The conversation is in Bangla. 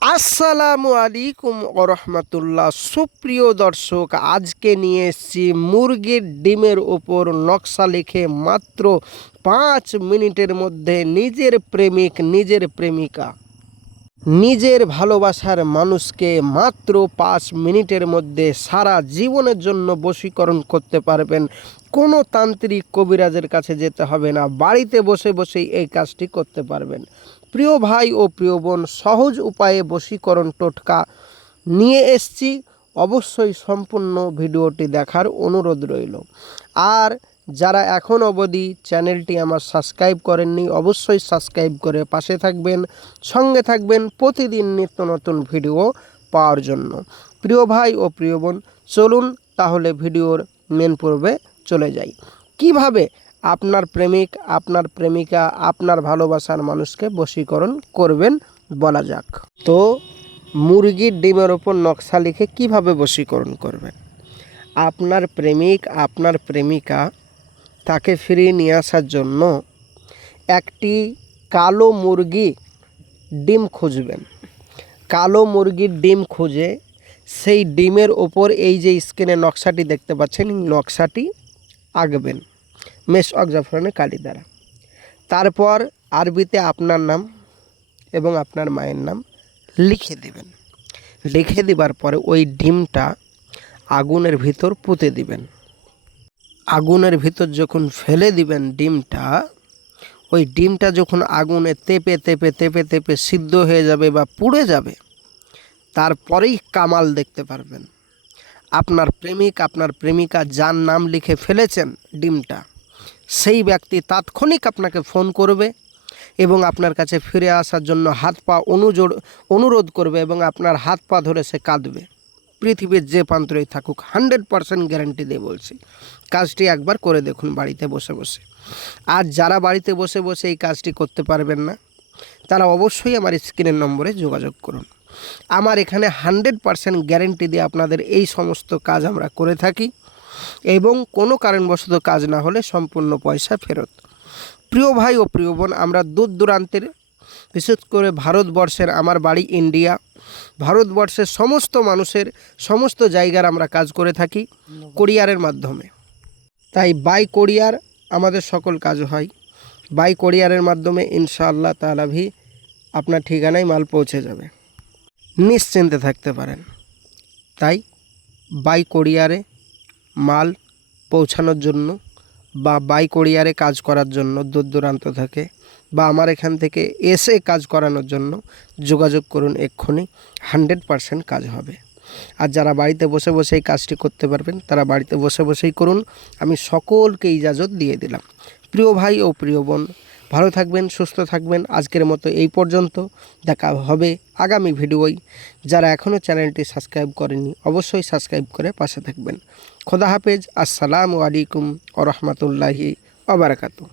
আসসালামু আলাইকুম ওরহমতুল্লাহ। সুপ্রিয় দর্শক, আজকে নিয়ে এসেছি মুরগির ডিমের ওপর নকশা লিখে মাত্র 5 মিনিটের মধ্যে নিজের প্রেমিক, নিজের প্রেমিকা, নিজের ভালোবাসার মানুষকে মাত্র 5 মিনিটের মধ্যে সারা জীবনের জন্য বশীকরণ করতে পারবেন। কোনো তান্ত্রিক কবিরাজের কাছে যেতে হবে না, বাড়িতে বসে বসেই এই কাজটি করতে পারবেন। প্রিয় ভাই ও প্রিয় বোন, সহজ উপায়ে বশীকরণ টোটকা নিয়ে এসছি। অবশ্যই সম্পূর্ণ ভিডিওটি দেখার অনুরোধ রইল। আর যারা এখন অবধি চ্যানেলটি আমার সাবস্ক্রাইব করেননি, অবশ্যই সাবস্ক্রাইব করে পাশে থাকবেন, সঙ্গে থাকবেন প্রতিদিন নিত্য নতুন ভিডিও পাওয়ার জন্য। প্রিয় ভাই ও প্রিয় বোন, চলুন তাহলে ভিডিওর মেন পর্বে চলে যাই। কিভাবে আপনার প্রেমিক, আপনার প্রেমিকা, আপনার ভালোবাসার মানুষকে বশীকরণ করবেন বলা যাক। তো মুরগির ডিমের ওপর নকশা লিখে কিভাবে বশীকরণ করবেন। আপনার প্রেমিক, আপনার প্রেমিকা, তাকে ফিরিয়ে নিয়ে আসার জন্য একটি কালো মুরগি ডিম খুঁজবেন। কালো মুরগির ডিম খুঁজে সেই ডিমের ওপর এই যে স্ক্রিনে নকশাটি দেখতে পাচ্ছেন, নকশাটি আঁকবেন মেশক জাফরানে কালি দ্বারা। তারপর আরবিতে আপনার নাম এবং আপনার মায়ের নাম লিখে দেবেন। লিখে দেবার পরে ওই ডিমটা আগুনের ভিতর পুঁতে দিবেন। আগুনের ভিতর যখন ফেলে দিবেন ডিমটা, ওই ডিমটা যখন আগুনে তেপে তেপে তেপে তেপে সিদ্ধ হয়ে যাবে বা পুড়ে যাবে, তারপরেই কামাল দেখতে পারবেন। আপনার প্রেমিক, আপনার প্রেমিকা যার নাম লিখে ফেলেছেন ডিমটা, সেই ব্যক্তি তাৎক্ষণিক আপনাকে ফোন করবে এবং আপনার কাছে ফিরে আসার জন্য হাত পা অনুরোধ করবে এবং আপনার হাত পা ধরে সে কাঁদবে। পৃথিবীর যে প্রান্তরেই থাকুক, 100% গ্যারান্টি দিয়ে বলছি। কাজটি একবার করে দেখুন বাড়িতে বসে বসে। আর যারা বাড়িতে বসে বসে এই কাজটি করতে পারবেন না, তারা অবশ্যই আমার স্ক্রিনের নম্বরে যোগাযোগ করুন। আমার এখানে 100% গ্যারান্টি দিয়ে আপনাদের এই সমস্ত কাজ আমরা করে থাকি এবং কোনো কারণবশত কাজ না হলে সম্পূর্ণ পয়সা ফেরত। প্রিয় ভাই ও প্রিয় বোন, আমরা দূর দূরান্তের, বিশেষ করে ভারতবর্ষের, আমার বাড়ি ইন্ডিয়া, ভারতবর্ষের সমস্ত মানুষের সমস্ত জায়গার আমরা কাজ করে থাকি কোরিয়ারের মাধ্যমে। তাই বাই কোরিয়ার আমাদের সকল কাজ হয়। বাই কোরিয়ারের মাধ্যমে ইনশাআল্লাহ তাআলা আপনার ঠিকানায় মাল পৌঁছে যাবে, নিশ্চিন্তে থাকতে পারেন। তাই বাই কোরিয়ারে মাল পৌঁছানোর জন্য বা বাই কোরিয়ারে কাজ করার জন্য দূর দূরান্ত থেকে বা আমার এখান থেকে এসে কাজ করানোর জন্য যোগাযোগ করুন এক্ষুনি। 100% কাজ হবে। আর যারা বাড়িতে বসে বসে এই কাজটি করতে পারবেন, তারা বাড়িতে বসে বসেই করুন। আমি সকলকে ইজাজত দিয়ে দিলাম। প্রিয় ভাই ও প্রিয় বোন, ভালো থাকবেন, সুস্থ থাকবেন। আজকের মতো এই পর্যন্ত, দেখা হবে আগামী ভিডিওয়। যারা এখনও চ্যানেলটি সাবস্ক্রাইব করেনি, অবশ্যই সাবস্ক্রাইব করে পাশে থাকবেন। খোদা হাফেজ। আসসালামু আলাইকুম ওয়া রাহমাতুল্লাহি ওয়া বারাকাতুহু।